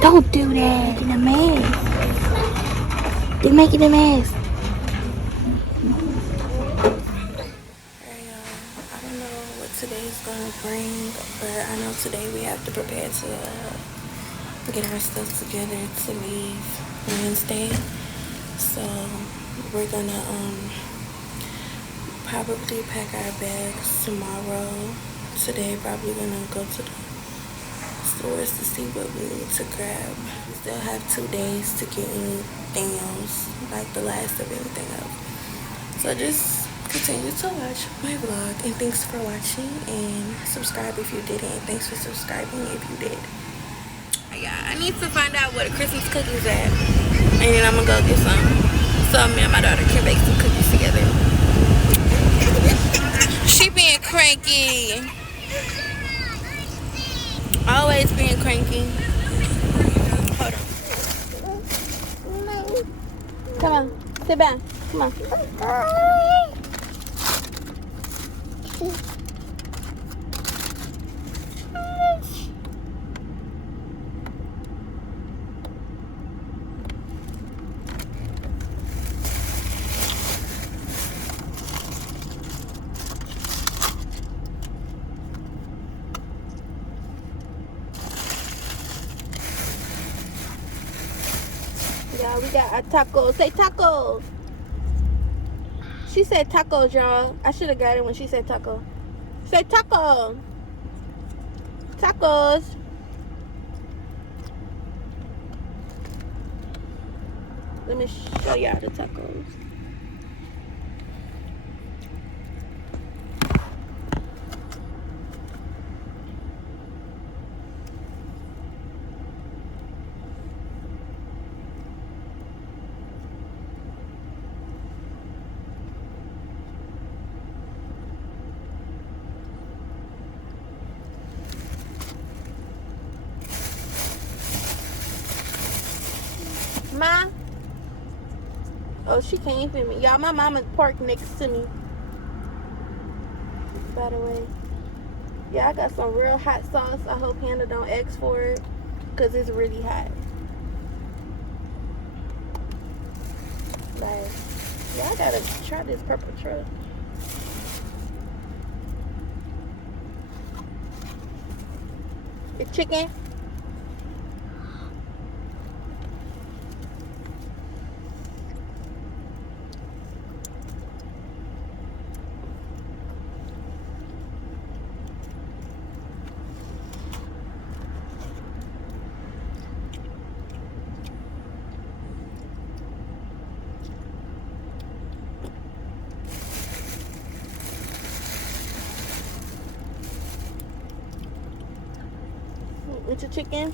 Don't do that. Making a mess. You're making a mess. I don't know what today's gonna bring, but I know today we have to prepare to get our stuff together to leave Wednesday. So we're gonna probably pack our bags tomorrow. Today probably gonna go to the stores to see what we need to grab. We still have 2 days to get anything else, like the last of anything else. So just continue to watch my vlog, and thanks for watching, and subscribe if you didn't, and thanks for subscribing if you did. Yeah, I need to find out where the Christmas cookies at, and then I'm gonna go get some, so me and my daughter can bake some cookies together. She being cranky, always being cranky. Hold on. Come on, sit back. Come on. Yeah, we got our tacos. Say tacos. She said tacos, y'all. I should have got it when she said taco. Say taco. Tacos. Let me show y'all the tacos. Ma? Oh, she can't even me. Y'all, my mama parked next to me. By the way. Yeah, I got some real hot sauce. I hope Hannah don't ask for it, because it's really hot. Like, yeah, I gotta try this purple truck. The chicken. With your chicken.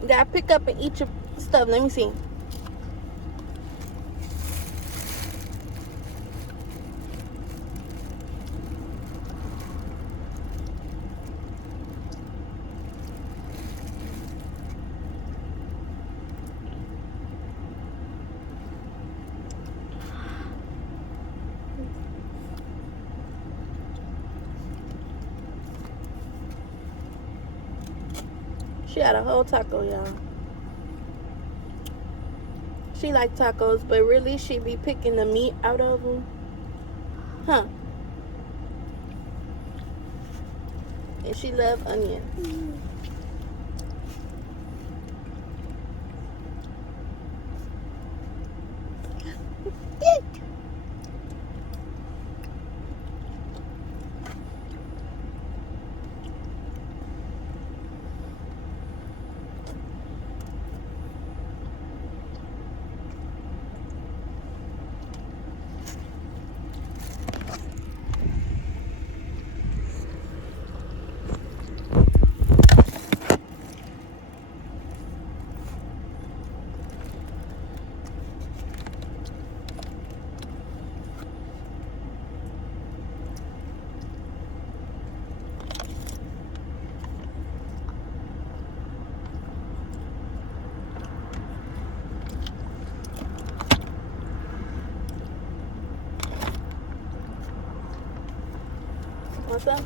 You gotta pick up and eat your stuff. Let me see. She had a whole taco, y'all. She like tacos, but really she be picking the meat out of them. Huh. And she love onion. Want some?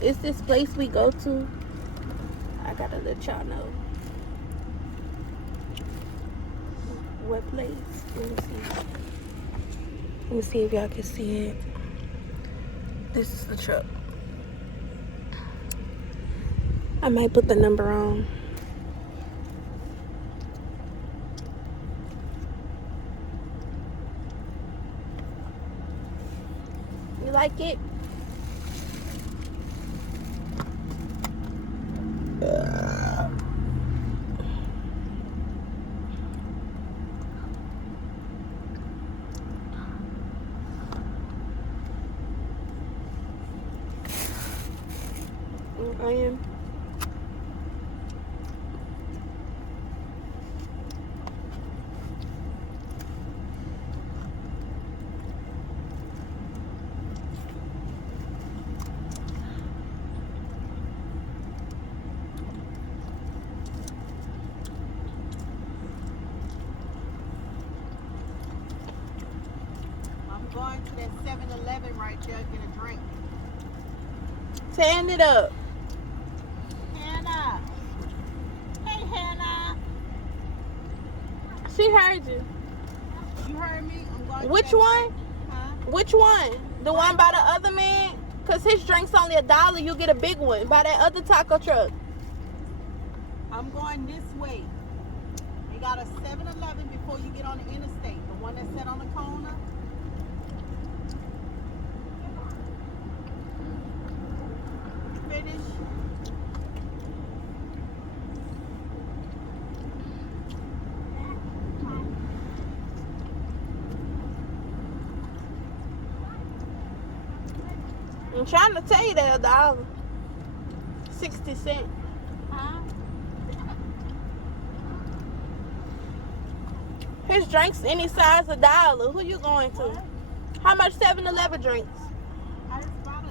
It's this place we go to. I gotta let y'all know. What place? Let me see. Let me see if y'all can see it. This is the truck. I might put the number on. You like it? Onion. I'm going to that 7-Eleven right there, get a drink. Stand it up. Hannah. Hey, Hannah. She heard you. You heard me? I'm going Which to one? Huh? Which one? The one by the other man? Cause his drink's only $1. You get a big one by that other taco truck. I'm going this way. You got a 7-Eleven before you get on the interstate. The one that's set on the corner. Finish. I'm trying to tell you that $1. 60 cents. Huh? His drinks any size $1. Who you going to? What? How much 7-Eleven drinks? I just bought $1.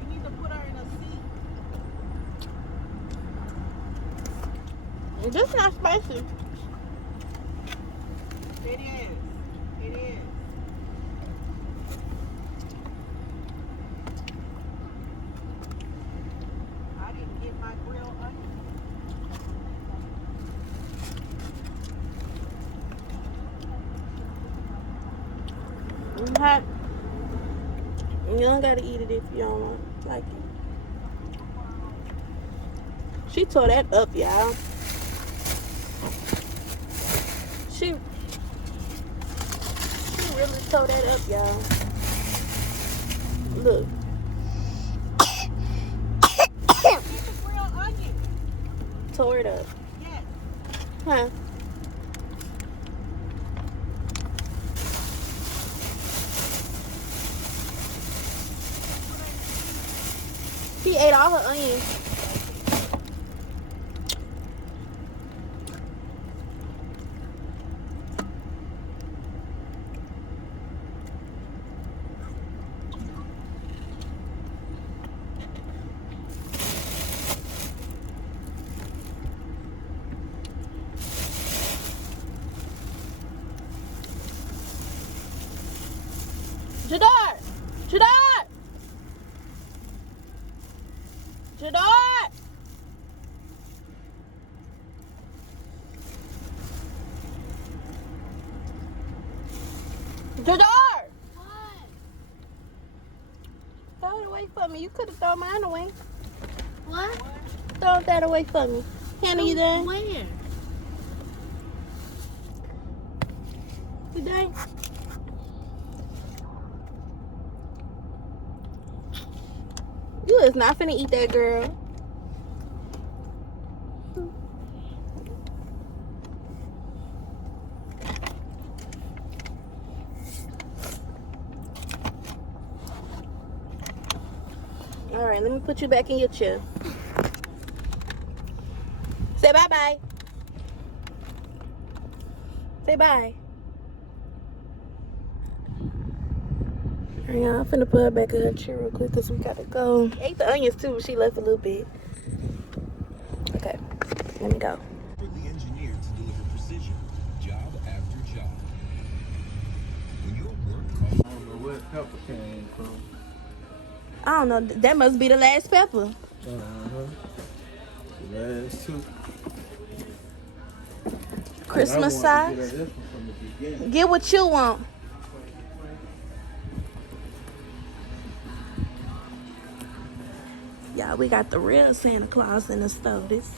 You need to put her in a seat. This not spicy. It is. It is. I didn't get my grilled onion. It's hot. You don't gotta eat it if you don't want like it. She tore that up, y'all. She really tore that up, y'all. Look. Get the grilled onion. Tore it up. Yes. Huh? She ate all her onions. Jadar! Jadar! Jadar! Jadar! What? Throw it away for me. You could have thrown mine away. What? Throw that away for me. Hannah, you done? Where? You done? You is not finna eat that, girl. All right, let me put you back in your chair. Say bye-bye. Say bye. All right, I'm finna put her back in her chair real quick because we gotta go. Ate the onions too, but she left a little bit. Okay, let me go. Engineered to deliver precision, job after job. When your pepper came from. I don't know. That must be the last pepper. The last two. Christmas size. Get what you want. Yeah, we got the real Santa Claus in the stove. This